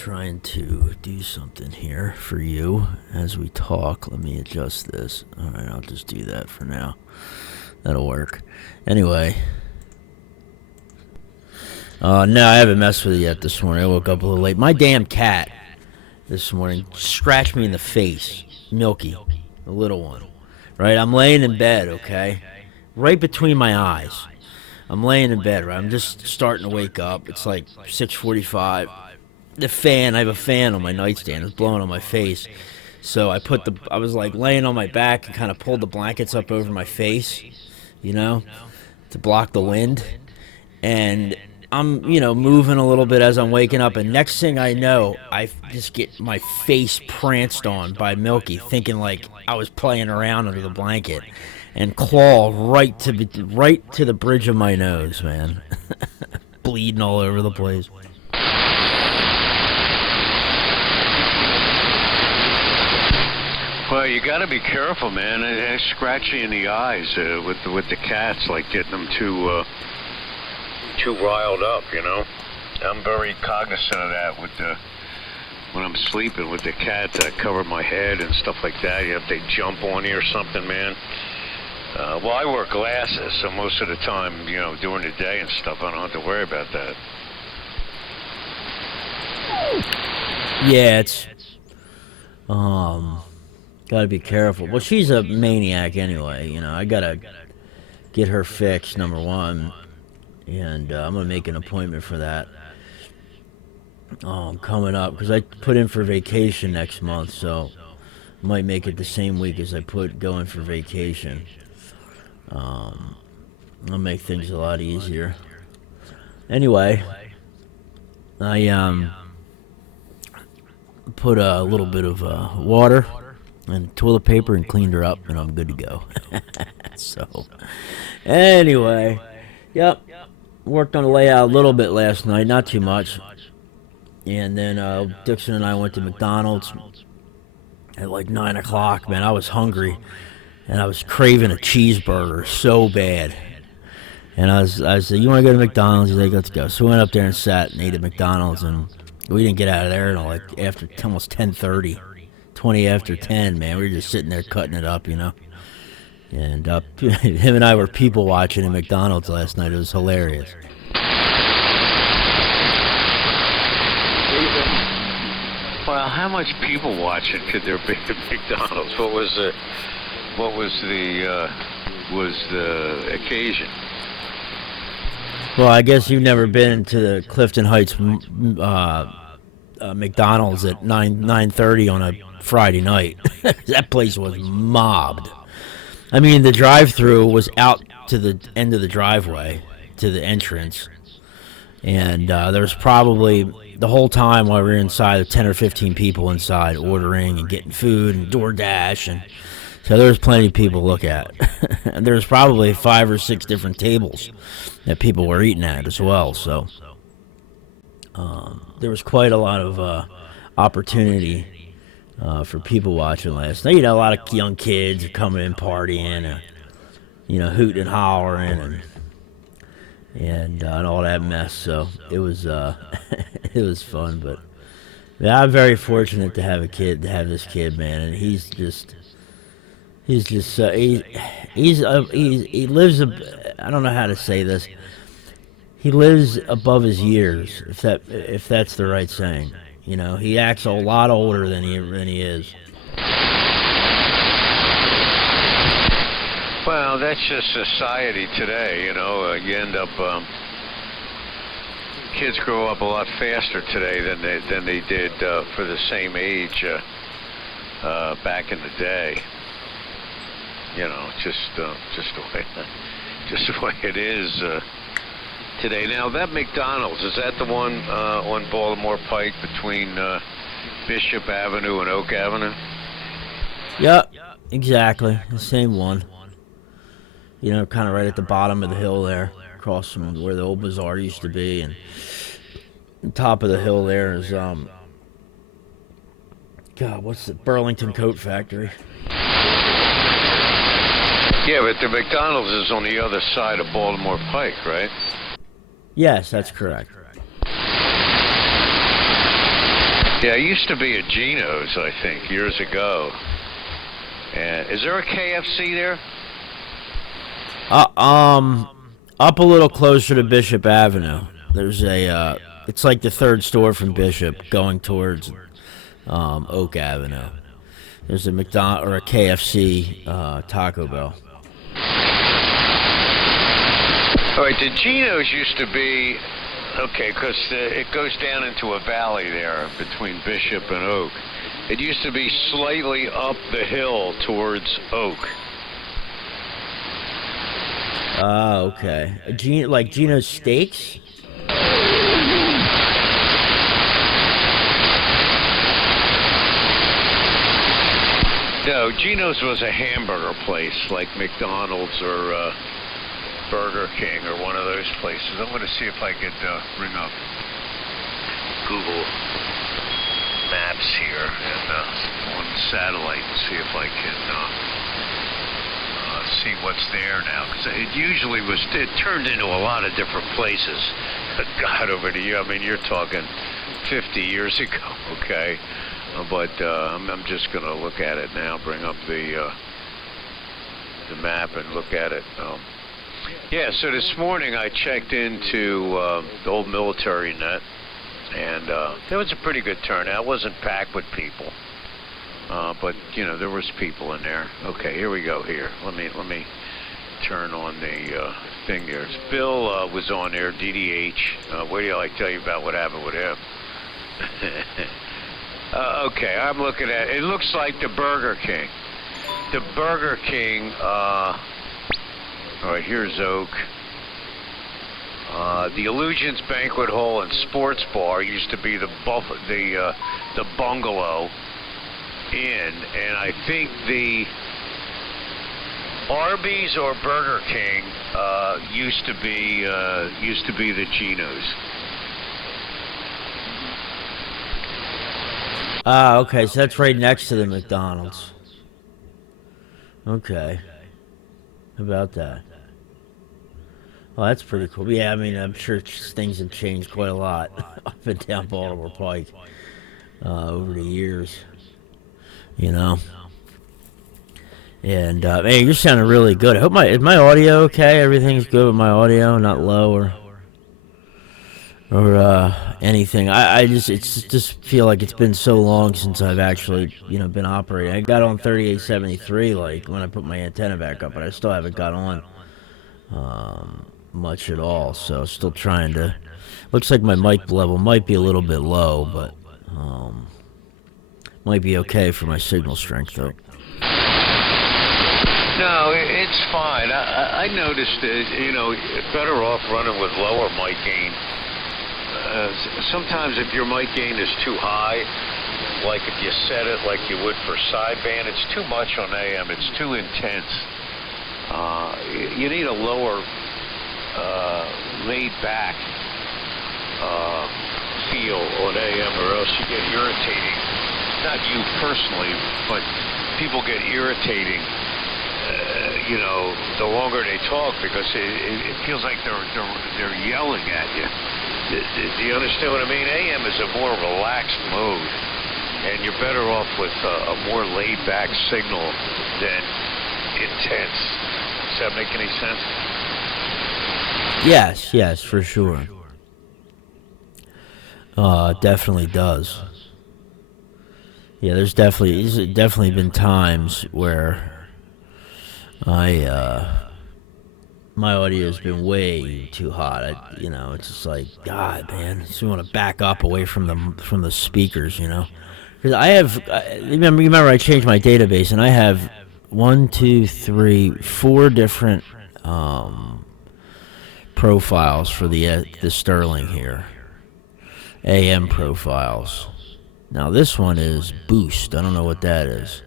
trying to do something here for you as we talk. Let me adjust this. Alright, I'll just do that for now. That'll work. Anyway. No, I haven't messed with it yet this morning. I woke up a little late. My damn cat this morning scratched me in the face. Milky. The little one. Right? I'm laying in bed, okay? Right between my eyes. I'm laying in bed, right? I'm just starting to wake up. It's like 6:45. The fan, I have a fan on my nightstand. It's blowing on my face. So I was like laying on my back and kind of pulled the blankets up over my face, you know, to block the wind. And I'm, moving a little bit as I'm waking up. And next thing I know, I just get my face pranced on by Milky, thinking like I was playing around under the blanket, and claw right to the bridge of my nose, man. Bleeding all over the place. Well, you got to be careful, man. It's scratchy in the eyes with the cats, like getting them too riled up, you know. I'm very cognizant of that when I'm sleeping with the cats. I cover my head and stuff like that. If they jump on you or something, man. Well, I wear glasses, so most of the time, during the day and stuff, I don't have to worry about that. Yeah, it's gotta be careful. Well, she's a maniac anyway, I gotta get her fixed, number one, and I'm gonna make an appointment for that coming up, because I put in for vacation next month, so I might make it the same week as I put going for vacation. I'll make things a lot easier. Anyway, I put a little bit of water and toilet paper and cleaned her up, and I'm good to go. So, anyway, yep, worked on the layout a little bit last night, not too much. And then Dixon and I went to McDonald's at like 9 o'clock. Man, I was hungry, and I was craving a cheeseburger so bad. And I said, "You want to go to McDonald's?" He's like, "Let's go." So we went up there and sat and ate at McDonald's, and we didn't get out of there until like after almost 10:30. 20 after 10, man. We were just sitting there cutting it up, And him and I were people watching at McDonald's last night. It was hilarious. Well, how much people watching could there be at McDonald's? What was the occasion? Well, I guess you've never been to the Clifton Heights McDonald's at 9:30 on a Friday night. That place was mobbed. I mean, the drive-through was out to the end of the driveway, to the entrance, and there was probably the whole time while we were inside, 10 or 15 people inside ordering and getting food and DoorDash, and so there was plenty of people to look at. And there was probably 5 or 6 different tables that people were eating at as well. So there was quite a lot of opportunity for people watching last night. A lot of young kids coming in partying, hooting and hollering and all that mess. So it was it was fun. But yeah, I'm very fortunate to have this kid, man, and he lives. I don't know how to say this. He lives above his years, if that's the right saying. He acts a lot older than he is. Well, that's just society today, You end up kids grow up a lot faster today than they did for the same age back in the day. Just the way it is today. Now, that McDonald's, is that the one on Baltimore Pike between Bishop Avenue and Oak Avenue? Yep, exactly. The same one. Kind of right at the bottom of the hill there, across from where the old bazaar used to be, and on top of the hill there is, what's the Burlington Coat Factory? Yeah, but the McDonald's is on the other side of Baltimore Pike, right? Yes, that's correct. Yeah, it used to be a Geno's, I think, years ago. And is there a KFC there? Up a little closer to Bishop Avenue. There's a, it's like the third store from Bishop going towards Oak Avenue. There's a or a KFC, Taco Bell. All right, the Geno's used to be, okay, because it goes down into a valley there between Bishop and Oak. It used to be slightly up the hill towards Oak. Okay. Like Geno's Steaks? No, Geno's was a hamburger place like McDonald's or Burger King or one of those places. I'm going to see if I could bring up Google Maps here and on satellite and see if I can see what's there now. Because it usually was, it turned into a lot of different places. God, over the year, I mean, you're talking 50 years ago, okay? But I'm just going to look at it now, bring up the map and look at it. Yeah, so this morning I checked into the old military net, and there was a pretty good turnout. It wasn't packed with people, but you know, there was people in there. Okay, here we go. Here, let me turn on the thing here. Bill was on there, DDH. Wait till I tell you about what happened with him. Okay, I'm looking at it. It looks like the Burger King. The Burger King, all right, here's Oak. The Illusions Banquet Hall and Sports Bar used to be the Bungalow Inn, and I think the Arby's or Burger King used to be the Geno's. Okay, so that's right next to the McDonald's. Okay. How about that? Well, that's pretty cool. Yeah, I mean, I'm sure things have changed quite a lot up and down Baltimore Pike over the years. You know? And, man, you're sounding really good. I hope is my audio okay? Everything's good with my audio, not low or anything. I just feel like it's been so long since I've actually, you know, been operating. I got on 3873 like when I put my antenna back up, but I still haven't got on much at all. So still trying to. Looks like my mic level might be a little bit low, but might be okay for my signal strength though. No, it's fine. I noticed that, you know, better off running with lower mic gain. Sometimes if your mic gain is too high, like if you set it like you would for sideband, it's too much on AM. It's too intense. You need a lower, laid back feel on AM, or else you get irritating. Not you personally, but people get irritating. You know, the longer they talk, because it feels like they're yelling at you. Do you understand what I mean? AM is a more relaxed mode, and you're better off with a more laid-back signal than intense. Does that make any sense? Yes, for sure. It definitely does. Yeah, there's definitely been times where my audio has been way too hot. You know, it's just like, God, man, I just want to back up away from the speakers, you know. Because remember I changed my database, and I have 1, 2, 3, 4 different profiles for the Sterling here, AM profiles. Now this one is Boost. I don't know what that is.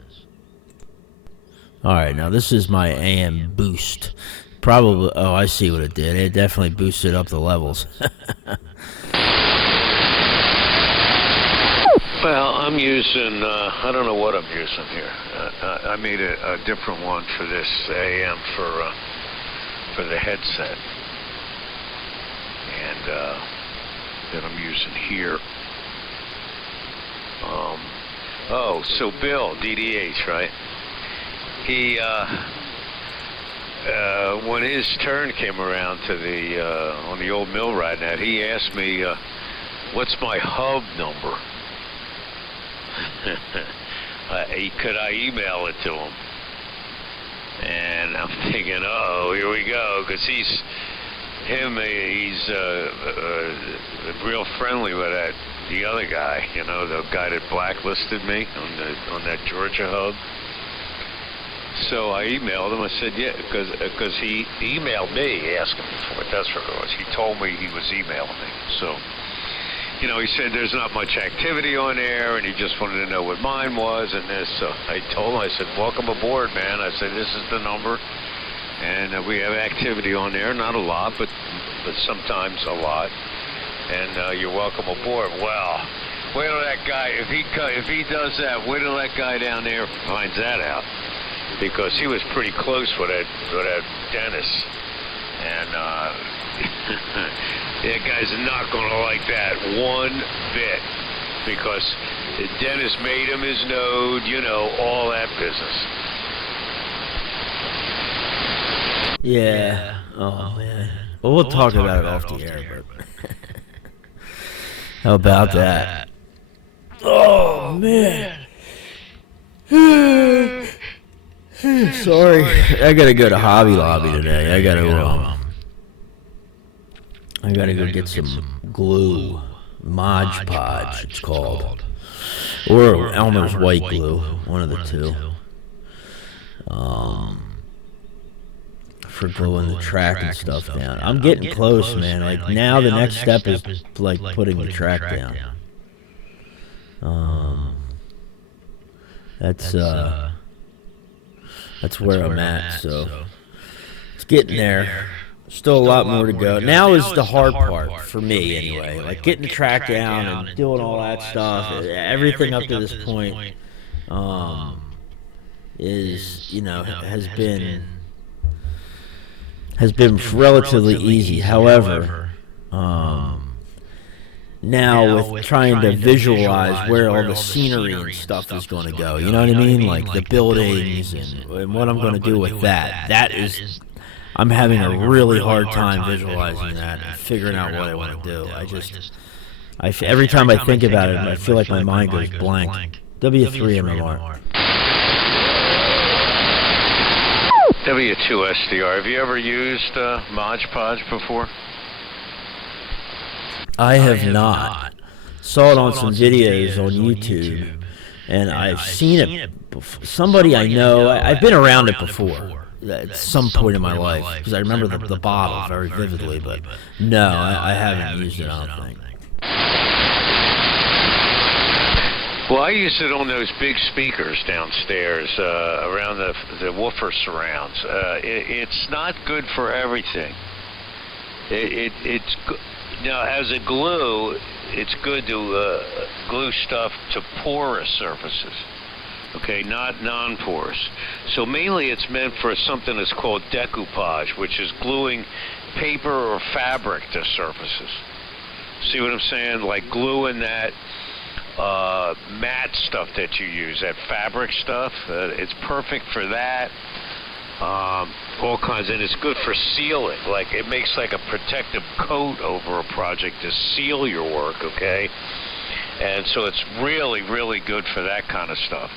All right, now this is my AM Boost. Probably, oh, I see what it did. It definitely boosted up the levels. Well, I'm using, I don't know what I'm using here. I made a different one for this AM for the headset. And that I'm using here. Oh, so Bill, DDH, right? He, when his turn came around to the, on the old mill ride net, he asked me, what's my hub number? Could I email it to him? And I'm thinking, oh, here we go, because he's real friendly with the other guy, you know, the guy that blacklisted me on that Georgia hub. So I emailed him. I said, yeah, because he emailed me asking me for it. That's what it was. He told me he was emailing me. So, you know, he said there's not much activity on there, and he just wanted to know what mine was and this. So I told him, I said, welcome aboard, man. I said, this is the number, and we have activity on there. Not a lot, but sometimes a lot. And you're welcome aboard. Well, wait till that guy, if he does that, wait till that guy down there finds that out. Because he was pretty close with that Dennis, and that guy's not going to like that one bit, because Dennis made him his node, you know, all that business. Yeah. Oh man. Well, we'll talk about it off the air, but how about that? Oh man. Sorry, I gotta go to Hobby Lobby today. I gotta go get some glue, Mod Podge it's called, or Elmer's white glue, one of the two. For gluing the track and stuff down. I'm getting close, man. Like now, the next step is like putting the track down. That's where I'm at, so it's getting there. Still a lot more to go. Now is the hard part for me, anyway. Like getting the track down and doing all that stuff. Everything up to this point is, you know, has been relatively easy. However, now with trying to visualize where all the scenery and stuff is going to go, you know what I mean? Like the buildings and what I'm going to do with that. That is, I'm having a really hard time visualizing that and figuring out what I want to do. Every time I think about it, I feel like my mind goes blank. W3 MMR. W2SDR. Have you ever used Mod Podge before? I have not. Saw it on some videos on YouTube, and I've seen it before. Somebody I know, I've been around it before at some point in my life, because I remember the bottle very vividly, but no, I haven't used it, I don't think. Well, I use it on those big speakers downstairs around the woofer surrounds. It's not good for everything. It's now, as a glue, it's good to glue stuff to porous surfaces, okay, not non-porous. So mainly it's meant for something that's called decoupage, which is gluing paper or fabric to surfaces. See what I'm saying? Like gluing that matte stuff that you use, that fabric stuff. It's perfect for that. All kinds, and it's good for sealing. Like it makes like a protective coat over a project to seal your work, okay? And so it's really, really good for that kind of stuff.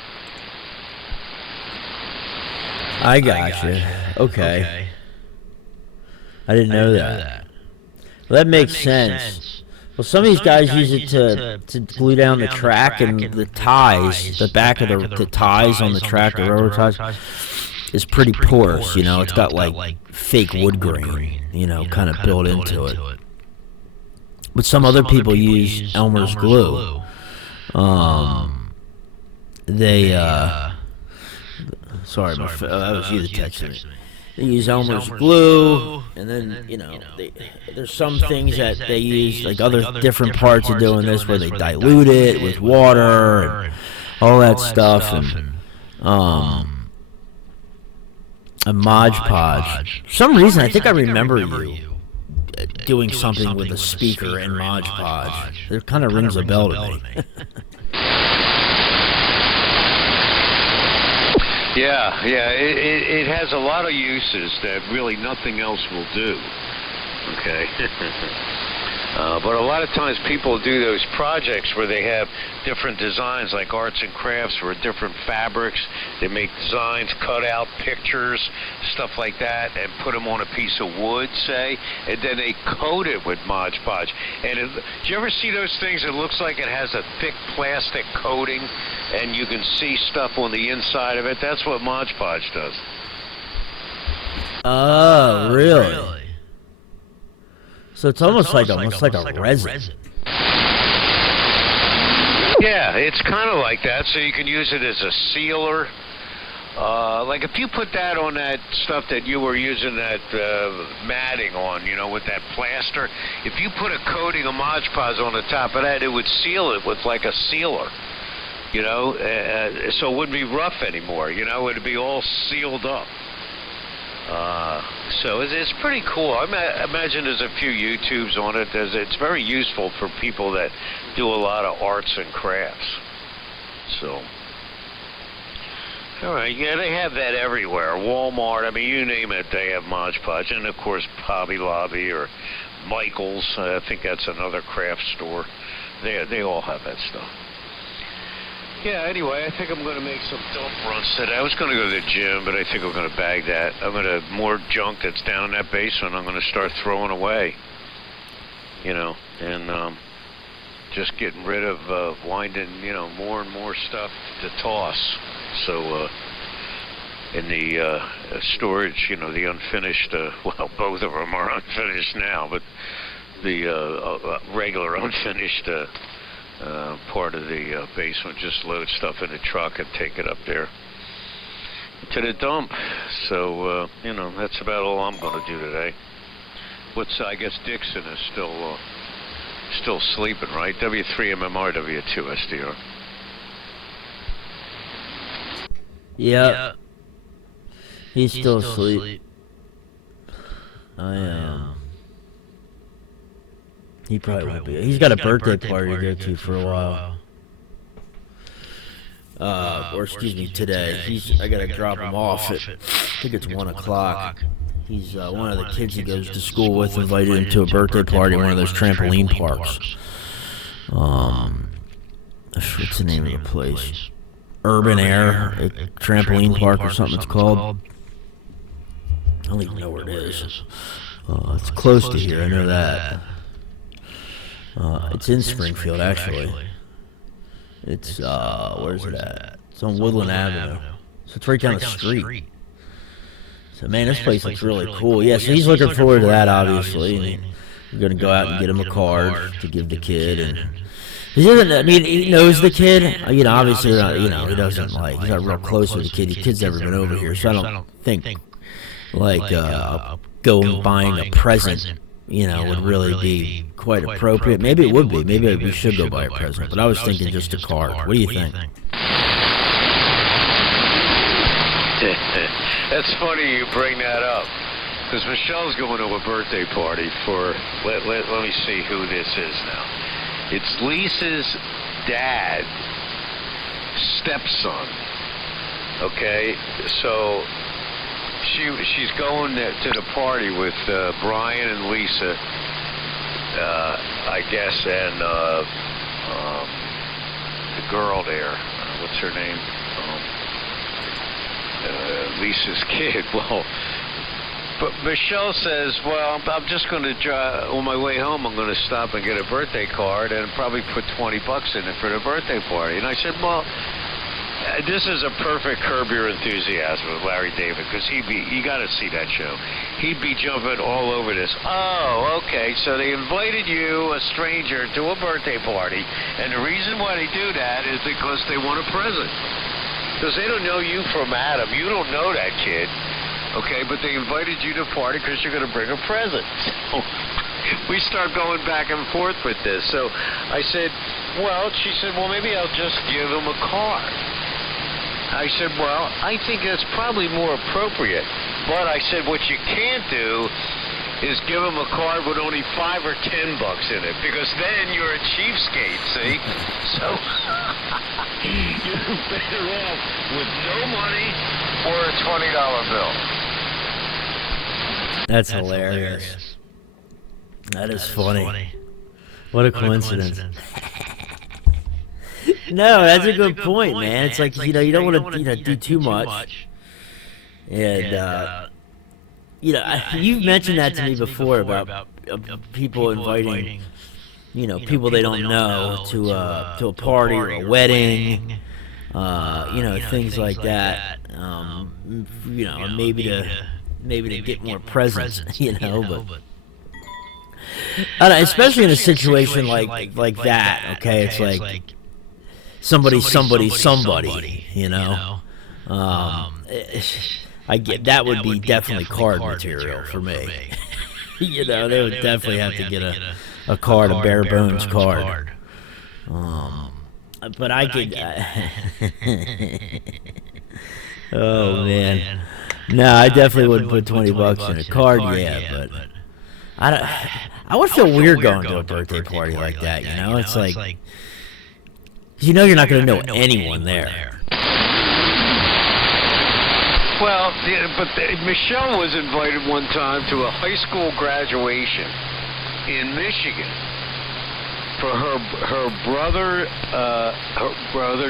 I gotcha. Okay. I didn't know that. Well, that makes sense. Well, some of these guys use it to glue down the track and the ties, the back of the ties on the track, the railroad ties, is pretty porous, you know. It's got like fake wood grain, you know, kind of built into it. But some other people use Elmer's glue. Sorry, that was you that texted me. They use Elmer's glue, and then, you know, there's some things that they use, like other different parts of doing this, where they dilute it with water and all that stuff, and a Mod Podge. For some reason, I think I remember you doing something with a speaker and Mod Podge. It kind of rings a bell to me. Yeah, yeah, it has a lot of uses that really nothing else will do. Okay. But a lot of times people do those projects where they have different designs, like arts and crafts, or different fabrics. They make designs, cut out pictures, stuff like that, and put them on a piece of wood, say, and then they coat it with Mod Podge. And do you ever see those things? It looks like it has a thick plastic coating, and you can see stuff on the inside of it. That's what Mod Podge does. Oh, really? So it's almost like a resin. Yeah, it's kind of like that, so you can use it as a sealer. Like if you put that on that stuff that you were using that matting on, you know, with that plaster, if you put a coating of Mod Podge on the top of that, it would seal it with like a sealer, you know, so it wouldn't be rough anymore, you know, it would be all sealed up. So it's pretty cool. I imagine there's a few YouTubes on it. It's very useful for people that do a lot of arts and crafts. So, all right, yeah, they have that everywhere. Walmart, I mean, you name it, they have Mod Podge. And, of course, Hobby Lobby or Michael's. I think that's another craft store. They all have that stuff. Yeah, anyway, I think I'm going to make some dump runs today. I was going to go to the gym, but I think I'm going to bag that. I'm going to, more junk that's down in that basement, I'm going to start throwing away, you know, and just getting rid of winding, you know, more and more stuff to toss. So in the storage, you know, the unfinished, well, both of them are unfinished now, but the regular unfinished part of the basement, just load stuff in the truck and take it up there to the dump. So, you know, that's about all I'm going to do today. I guess Dixon is still sleeping, right? W3MMR, W2SDR. Yeah. He's still asleep. I am. He probably won't be. He's got a birthday party to go to for a while. Or excuse me, today. I gotta drop him off at, I think it's 1 o'clock. He's one of the kids he goes to school with invited him to a birthday party at one of those trampoline parks. What's the name of the place? Urban Air, a trampoline park or something it's called. I don't even know where it is. It's close to here, I know that. It's in Springfield, actually. It's, where's it at? It's on Woodland Avenue. So it's right down the street. So, man, this place looks really cool. Yeah, so he's looking forward to that, obviously. And we're going to go out and get him a card to give the kid. And he doesn't, I mean, he knows the kid. You know, obviously, you know, he doesn't, like, he's not real close with the kid. The kid's never been over here, so I don't think, like, going buying a present, you know, would really be quite appropriate. Maybe it would be. Maybe we should go buy a present. But I was thinking just a card. What do you think? That's funny you bring that up, because Michelle's going to a birthday party for, let me see who this is now. It's Lisa's dad, stepson. Okay, so she's going to the party with Brian and Lisa, I guess, and the girl there. What's her name? Lisa's kid. Well, but Michelle says, well, I'm just going to drive, on my way home, I'm going to stop and get a birthday card and probably put $20 in it for the birthday party. And I said, well, this is a perfect Curb Your Enthusiasm with Larry David, because you got to see that show. He'd be jumping all over this. Oh, okay, so they invited you, a stranger, to a birthday party, and the reason why they do that is because they want a present. Because they don't know you from Adam. You don't know that kid, okay? But they invited you to a party because you're going to bring a present. So we start going back and forth with this. So I said, well, she said, well, maybe I'll just give him a card. I said, well, I think that's probably more appropriate. But I said, what you can't do is give him a card with only $5 or $10 in it, because then you're a cheapskate, see? So you're better off with no money or a $20 bill. That's hilarious. That is funny. What a coincidence. No, that's a good point, man. It's like, you don't want to do too much. And, you've mentioned that to me before about people inviting, people they don't know to a party or a wedding, things like that. Maybe to get more presents, but I don't know, especially in a situation like that. Okay, it's like somebody, I get that would be definitely card material for me. They would definitely have to get a card, a bare bones card. But I could. Oh man, no, I definitely wouldn't put $20 in a card. Yeah, but I would feel weird going to a birthday party like that. It's like you're not going to know anyone there. Well, but Michelle was invited one time to a high school graduation in Michigan for her brother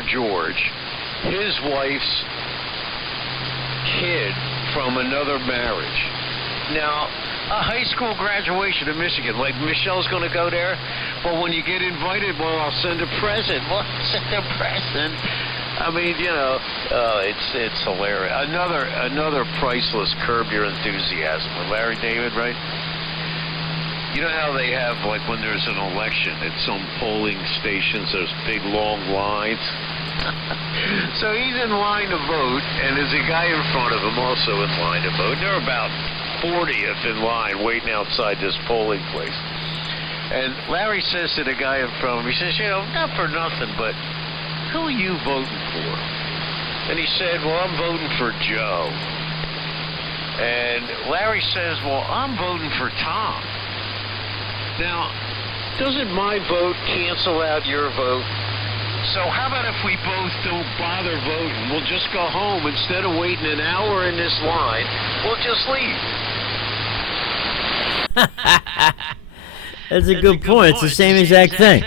George, his wife's kid from another marriage. Now, a high school graduation in Michigan, like Michelle's going to go there. Well, when you get invited, well, I'll send a present. Well, send a present. I mean, it's hilarious. Another priceless Curb Your Enthusiasm with Larry David, right? You know how they have, like, when there's an election at some polling stations, there's big long lines. So he's in line to vote, and there's a guy in front of him also in line to vote. They're about 40th in line waiting outside this polling place. And Larry says to the guy in front of him, he says, not for nothing, but who are you voting for? And he said, well, I'm voting for Joe. And Larry says, well, I'm voting for Tom. Now, doesn't my vote cancel out your vote? So how about if we both don't bother voting? We'll just go home. Instead of waiting an hour in this line, we'll just leave. That's a good point. It's the same exact thing.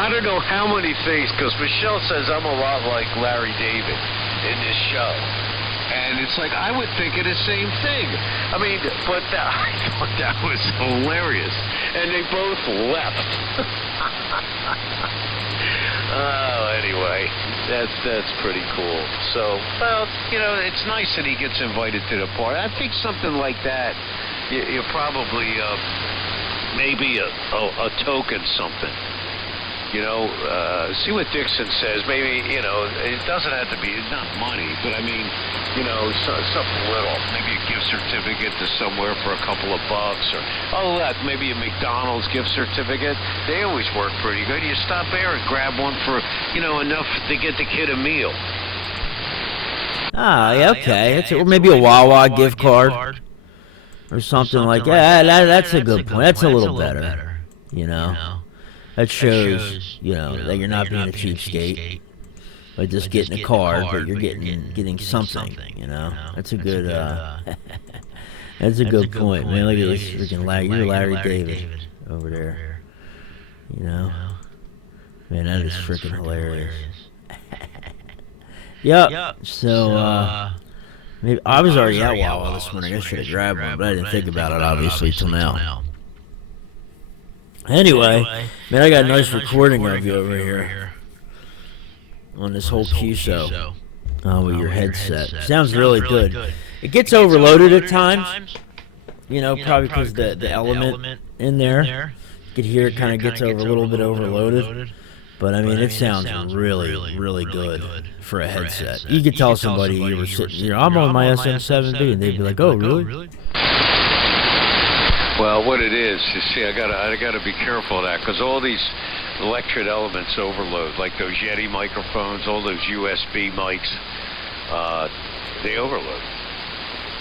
I don't know how many things, because Michelle says I'm a lot like Larry David in this show. And it's like, I would think of the same thing. I mean, but I thought that was hilarious. And they both left. Anyway, that's pretty cool. So, well, it's nice that he gets invited to the party. I think something like that, you probably, maybe a token something. See what Dixon says. Maybe, it doesn't have to be, not money, but I mean, something little. Maybe a gift certificate to somewhere for a couple of bucks, or, maybe a McDonald's gift certificate. They always work pretty good. You stop there and grab one for, enough to get the kid a meal. Yeah, okay. Or maybe a Wawa gift card. Or something like that. That's a good point. That's a little better, That shows, that you're not being a cheapskate by just getting a card, but you're getting something, That's a good, that's a good point, man. Look at this freaking Larry David over there, Man, that is freaking hilarious. Yep. So, maybe I was already at Wawa this morning. I should have grabbed one, but I didn't think about it, obviously, till now. Anyway, man, I got a nice recording of you over here on this whole QSO with your headset. Sounds really good. It gets overloaded at times, probably because the element in there. You could hear it kind of gets a little bit overloaded. But, I mean, it sounds really, really good for a headset. You could tell somebody you were sitting, I'm on my SM7B, and they'd be like, oh, really? Well, what it is, you see, I gotta be careful of that, because all these electret elements overload, like those Yeti microphones, all those USB mics, they overload.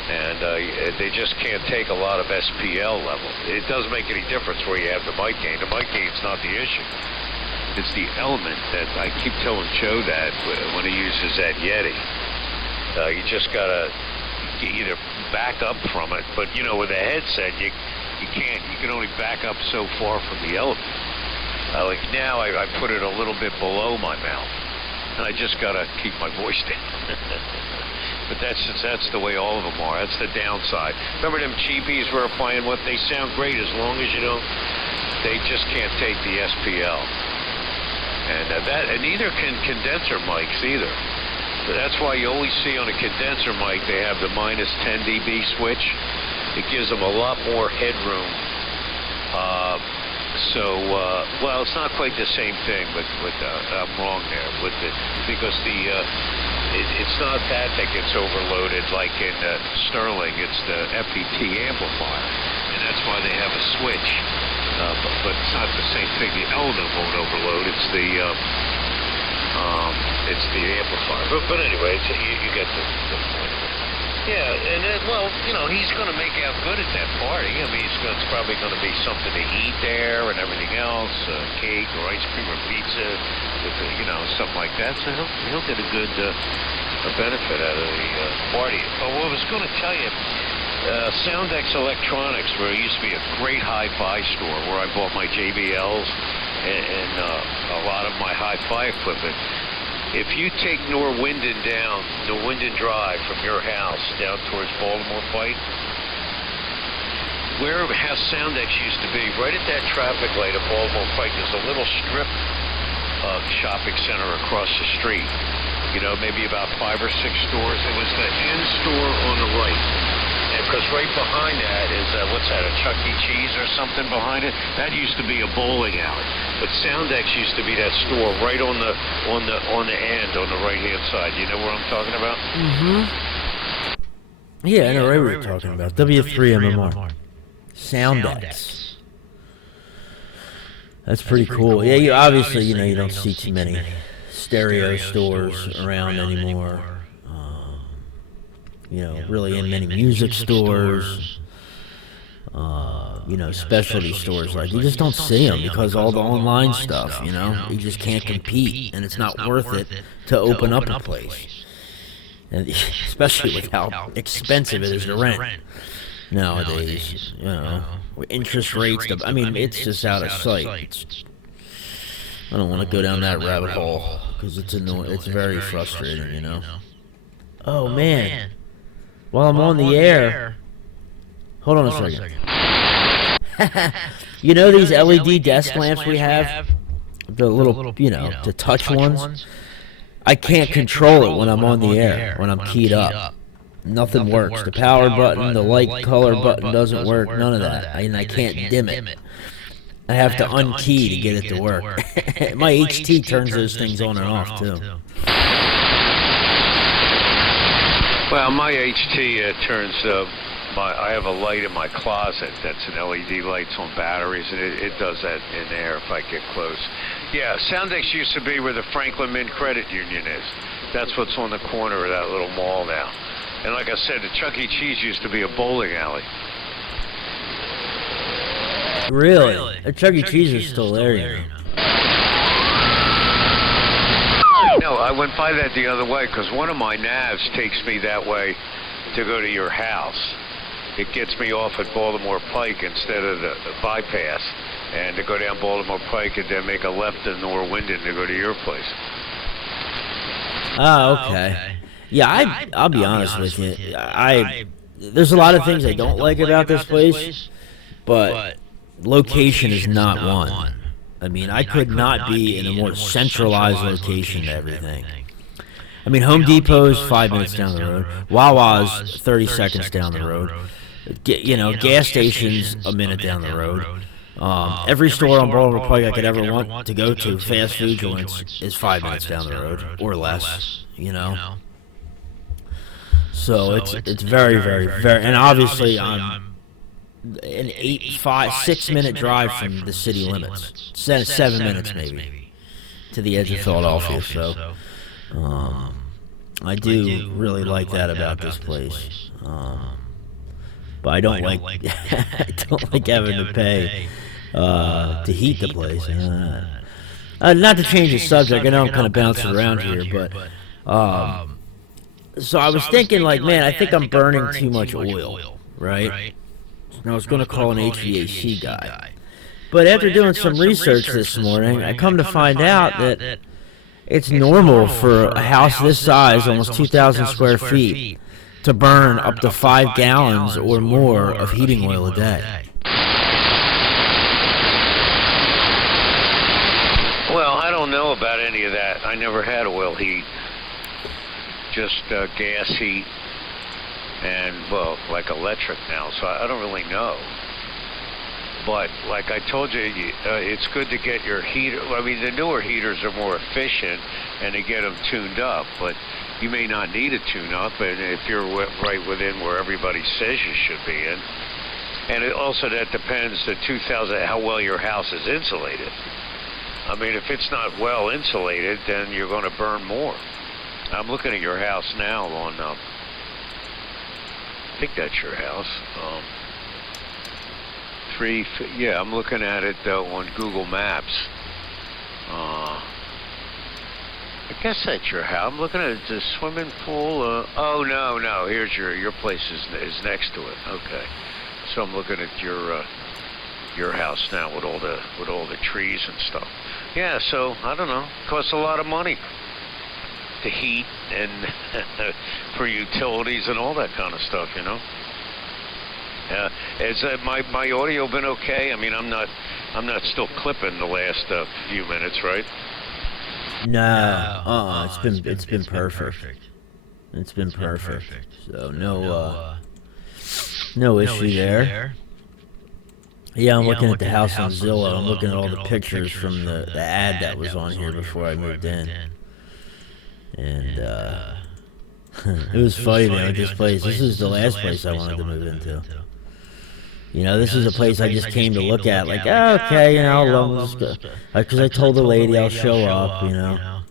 And they just can't take a lot of SPL level. It doesn't make any difference where you have the mic gain. The mic gain's not the issue. It's the element that I keep telling Joe that when he uses that Yeti. You just gotta either back up from it, but you know, with a headset, you can't. You can only back up so far from the element. Like now, I put it a little bit below my mouth, and I just gotta keep my voice down. But that's the way all of them are. That's the downside. Remember them cheapies we were playing with? They sound great as long as you don't. They just can't take the SPL, and neither can condenser mics either. So that's why you always see on a condenser mic they have the minus 10 dB switch. It gives them a lot more headroom. Well, it's not quite the same thing, but I'm wrong there. Because it's not that gets overloaded like in Sterling. It's the FET amplifier, and that's why they have a switch. But it's not the same thing. The element won't overload. It's the amplifier. But anyway, you get the point. Yeah, and then, well, you know, he's going to make out good at that party. I mean, it's probably going to be something to eat there and everything else, cake or ice cream or pizza, with something like that. So he'll get a good benefit out of the party. But what I was going to tell you, Soundex Electronics, where it used to be a great hi-fi store, where I bought my JBLs and a lot of my hi-fi equipment. If you take Norwinden down, Norwinden Drive from your house down towards Baltimore Pike, where Soundex used to be, right at that traffic light of Baltimore Pike, there's a little strip shopping center across the street. You know, maybe about 5 or 6 stores. It was the end store on the right. Because right behind that is, what's that, a Chuck E. Cheese or something behind it? That used to be a bowling alley. But Soundex used to be that store right on the end, on the right-hand side. You know where I'm talking about? Mm-hmm. Yeah, I know right what you're talking about. W3MMR. Soundex. That's pretty cool. Yeah, you obviously, you don't see too many stereo stores around anymore. Really in many music stores, specialty stores. Like, you just don't see them because all the online stuff, you just can't compete, and it's not worth it to open up a place. And especially with how expensive it is to rent nowadays, interest rates, it's just out of sight. I don't want to go down that rabbit hole because it's annoying. It's very frustrating, Oh, man. While I'm on the air, hold on a second. These LED desk lamps we have? The little, the touch ones? I can't control it when I'm on the air, when I'm keyed up. Nothing works. The power button, the light color button doesn't work, none of that. I can't dim it. I have to unkey to get it to work. My HT turns those things on and off, too. Well, my HT turns, I have a light in my closet that's an LED light on batteries, and it does that in there if I get close. Yeah, Soundex used to be where the Franklin Mint Credit Union is. That's what's on the corner of that little mall now. And like I said, the Chuck E. Cheese used to be a bowling alley. Really? The Chuck E. Cheese is still there, No, I went by that the other way because one of my navs takes me that way to go to your house. It gets me off at Baltimore Pike instead of the bypass, and to go down Baltimore Pike and then make a left in Norwinden to go to your place. Oh, okay. Yeah, I'll be honest with you. There's a lot of things I don't like about this place, but location is not one. I could not be in a more centralized location to everything. Home Depot's 5 minutes down the road. Wawa's 30 seconds down the road. Gas station's a minute down the road. Every store on Baltimore Pike I could ever want to go to, fast food joints, is 5 minutes down the road or less. So it's very, very, very, and obviously I'm an 6-minute drive from the city limits. 7 minutes maybe to the edge of Philadelphia. So I do really like that about this place. But I don't like having to pay to heat the place. Not to change the subject, I know I'm kind of bouncing around here, but so I was thinking, like, man, I think I'm burning too much oil, right? And I was going to call an HVAC guy. But after doing some research this morning, I come to find out that it's normal for a house this size, almost 2,000 square feet, to burn up to 5 gallons or more of heating oil a day. Well, I don't know about any of that. I never had oil heat, just gas heat, and, well, like electric now, so I don't really know. But like I told you, it's good to get your heater. I mean, the newer heaters are more efficient, and they get them tuned up. But you may not need a tune-up, and if you're right within where everybody says you should be in. And it also, that depends, the 2,000, how well your house is insulated. I mean, if it's not well insulated, then you're going to burn more. I'm looking at your house now on, I think that's your house. Yeah, I'm looking at it on Google Maps. I guess that's your house. I'm looking at the swimming pool. Oh no, here's your place is next to it. Okay, so I'm looking at your house now with all the trees and stuff. Yeah, so I don't know. It costs a lot of money to heat and for utilities and all that kind of stuff, you know. Has my audio been okay? I mean, I'm not still clipping the last few minutes, right? No, it's been perfect. It's been perfect. So no issue there. Yeah, I'm looking at the house on Zillow. I'm looking at all the pictures from the ad that was on here before I moved in, and it was funny, man. This place, this is the last place I wanted to move into. You know, this is a place I just came to look at, like, oh, okay, you know, because I told the lady I'll show up, you know.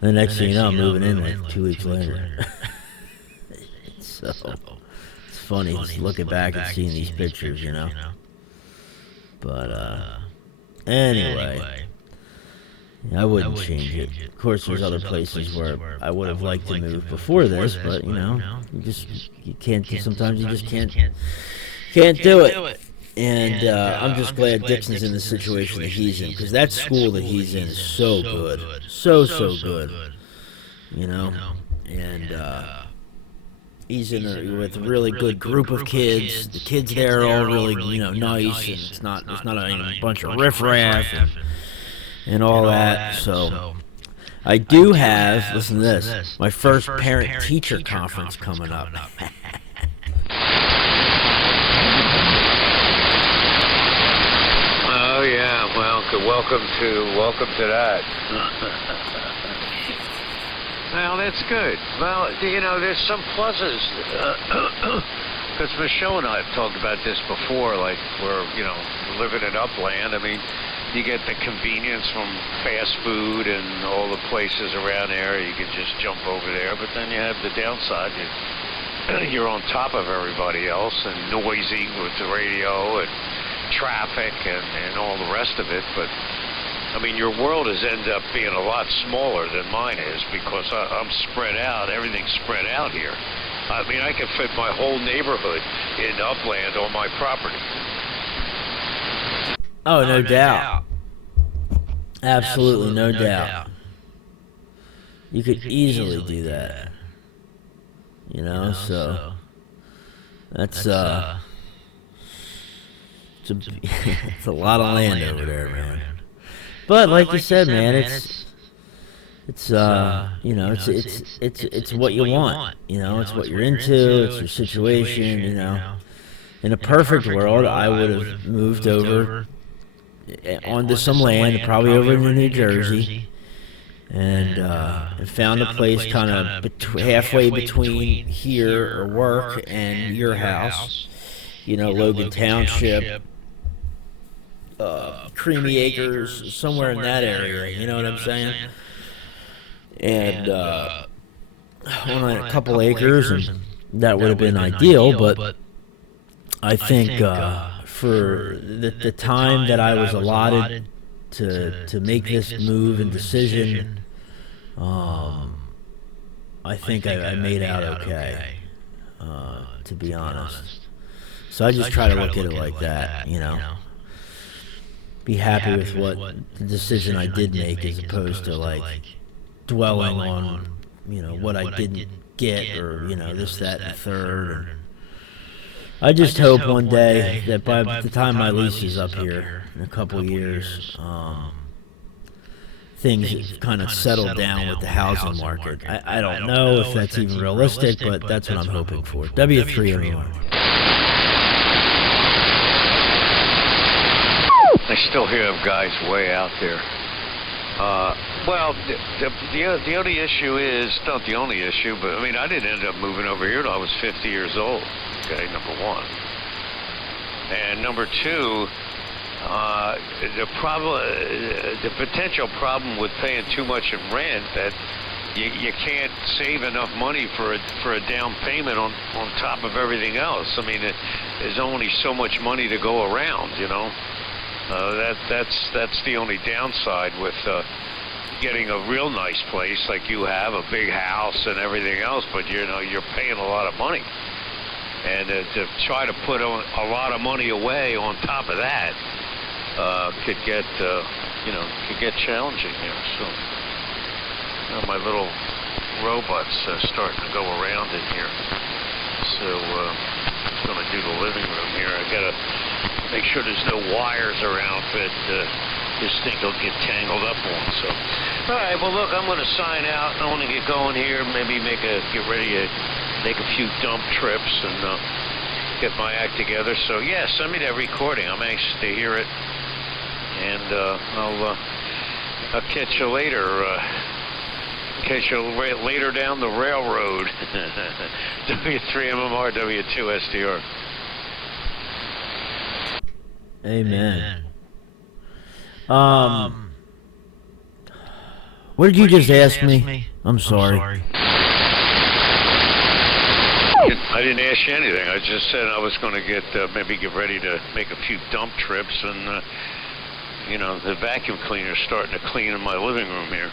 The next thing you know, I'm moving in like 2 weeks later. So, it's funny just looking back and seeing these pictures, you know. But, anyway, I wouldn't change it. Of course, there's other places where I would have liked to move before this, but, you know, you can't, sometimes you just can't do it. And I'm just glad Dixon's in the situation that he's in, because that school that he's in is so good. So good. You know? And he's in with a really good group of kids. The kids there are all really, you know, nice, and it's not a bunch of riffraff and all that. So I do have, listen to this, my first parent-teacher conference coming up. Oh yeah, well, welcome to that. Well, that's good. Well, you know, there's some pluses. Because Michelle and I have talked about this before, like we're, you know, living in Upland. I mean, you get the convenience from fast food and all the places around there. You can just jump over there, but then you have the downside. You're on top of everybody else and noisy with the radio and traffic and all the rest of it. But I mean, your world has ended up being a lot smaller than mine is, because I'm spread out. Everything's spread out here. I mean, I can fit my whole neighborhood in Upland on my property. Oh, no doubt. Absolutely, no doubt. You could easily do that. You know, so that's it's a lot of land over there, man. But like you said, man, it's you know, it's what you want. You know, it's what you're into. It's your situation. You know, in a perfect world, I would have moved over onto some land, probably over in New Jersey, and found a place kind of halfway between here or work and your house. You know, Logan Township. Creamy Acres, somewhere in that area, you know what I'm saying? And only a couple acres, and that would have been ideal, but I think for the time that I was allotted to make this move and decision, I think I made out okay, to be honest. So I just try to look at it like that, you know. Be happy with what the decision I did make, as opposed to like dwelling on, you know, what I didn't get, or, you know, this, that, and the third. I just hope one day that by the time my lease is up here in a couple of years, things kind of settle down with the housing market. I don't know if that's even realistic, but that's what I'm hoping for. W3 I still hear of guys way out there. Well, the only issue is, not the only issue, but I mean, I didn't end up moving over here till I was 50 years old. Okay, number one. And number two, the potential problem with paying too much in rent, that you can't save enough money for a down payment on top of everything else. I mean, there's only so much money to go around, you know. That's the only downside with getting a real nice place like you have, a big house and everything else, but you know, you're paying a lot of money. And to try to put a lot of money away on top of that could get challenging here. So, you know, my little robot's starting to go around in here. So I'm going to do the living room here. I got to make sure there's no wires around that this thing will get tangled up on. So, all right. Well, look, I'm going to sign out. I want to get going here. Maybe get ready to make a few dump trips and get my act together. So yeah, send me that recording. I'm anxious to hear it, and I'll catch you later. Catch you later down the railroad. W3MMR, W2SDR. Amen. What did you just ask me? I'm sorry. I didn't ask you anything. I just said I was going to maybe get ready to make a few dump trips, and you know, the vacuum cleaner's starting to clean in my living room here.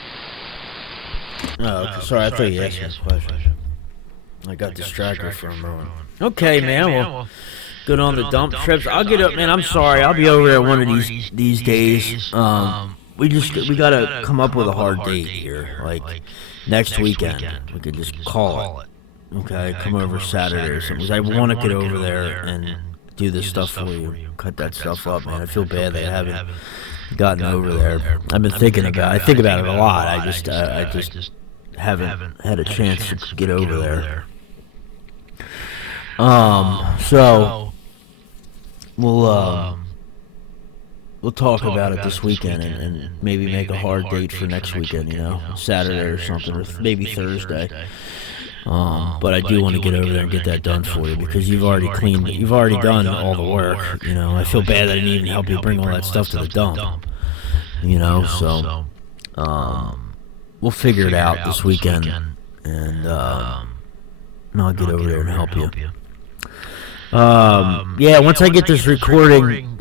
Oh, okay. Sorry, I thought you asked me a question. I got distracted for a moment. Okay, man. Well, good on the dump trips. I'll get up, man. I'm sorry. I'll be over there one of these days. We gotta come up with a hard date here, like next weekend. We could just call it. Okay, come over Saturday or something. 'Cause I want to get over there and do this stuff for you. Cut that stuff up, man. I feel bad that I haven't gotten over there. I've been thinking about it. I think about it a lot. I just haven't had a chance to get over there. So we'll talk about it this weekend and maybe make a hard date for next weekend. You know, Saturday or something, or maybe Thursday. But I do want to get over there and get that done for you, because you've already done all the work. You know, I feel bad that I didn't even help you bring all that stuff to the dump. You know, so we'll figure it out this weekend, and I'll get over there and help you. Yeah, once I get this recording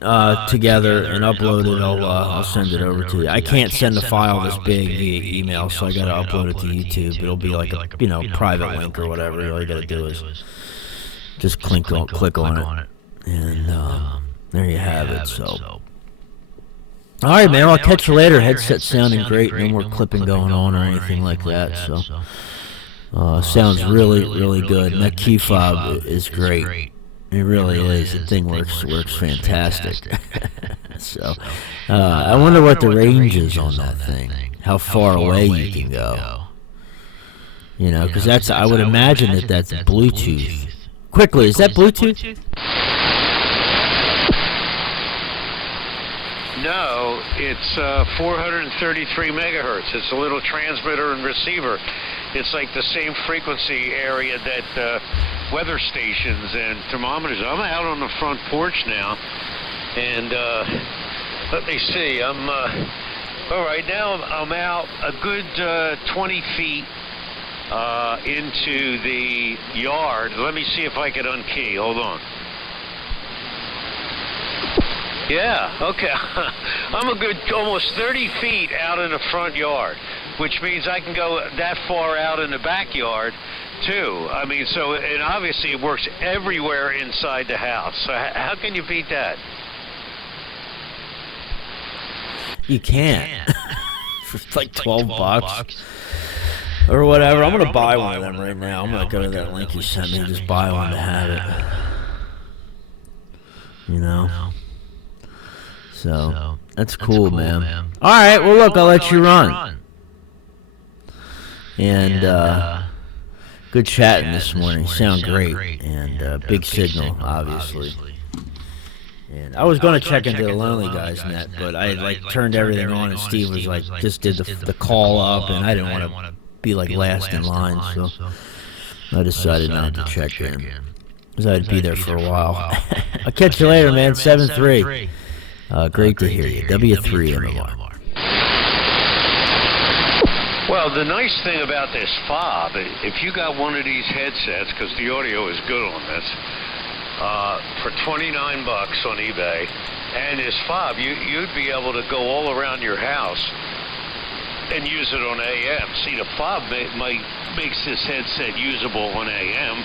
together and uploaded, I'll send it over to you. I can't send a file this big via email, so I gotta upload it to YouTube. It'll be like a private link or whatever. All you gotta do is just click on it, and there you have it. So, all right, man. I'll catch you later. Headset sounding great. No more clipping going on or anything like that. So, sounds really, really good. And that key fob is great. It really is. The thing works fantastic. So, I wonder what the range is on that thing. How far away you can go. You know, because I would imagine that's Bluetooth. Quickly, is that Bluetooth? No, it's 433 megahertz. It's a little transmitter and receiver. It's like the same frequency area that weather stations and thermometers. I'm out on the front porch now, and let me see. All right, now I'm out a good 20 feet into the yard. Let me see if I can unkey. Hold on. Yeah, okay. I'm a good almost 30 feet out in the front yard, which means I can go that far out in the backyard, too. I mean, so, and obviously it works everywhere inside the house. So how can you beat that? You can't. For like 12 bucks. Or whatever. I'm going to buy one of them right now. I'm going to go to that link you sent me and just buy one to have it. You know? So, that's cool, man. All right, well, look, I'll let you run. And, good chatting this morning. You sound great. And, big signal, obviously. And I was going to check into the Lonely Guys net, but I had, like, turned everything on, and Steve was, like, just did the call up, and I didn't want to be, like, last in line, so I decided not to check in. Because I'd be there for a while. I'll catch you later, man. 7-3. Great to hear you. W3 MMR. Well, the nice thing about this FOB, if you got one of these headsets, because the audio is good on this, for 29 bucks on eBay, and this FOB, you'd be able to go all around your house and use it on AM. See, the FOB makes this headset usable on AM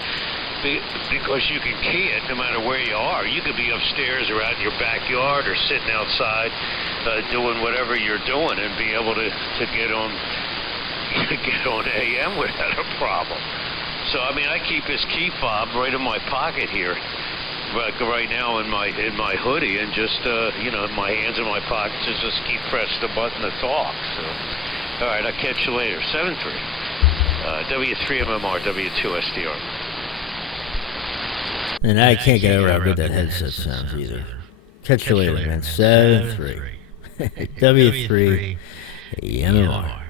because you can key it no matter where you are. You could be upstairs or out in your backyard or sitting outside doing whatever you're doing and be able to get on AM without a problem. So I mean, I keep this key fob right in my pocket here, right now in my hoodie, and just my hands in my pockets and just keep pressing the button to talk. So, all right, I'll catch you later. 7-3, W3 MMR, W2SDR. And I can't get over how good that headset sounds either. Catch you later, man. 7-3, W3 MMR.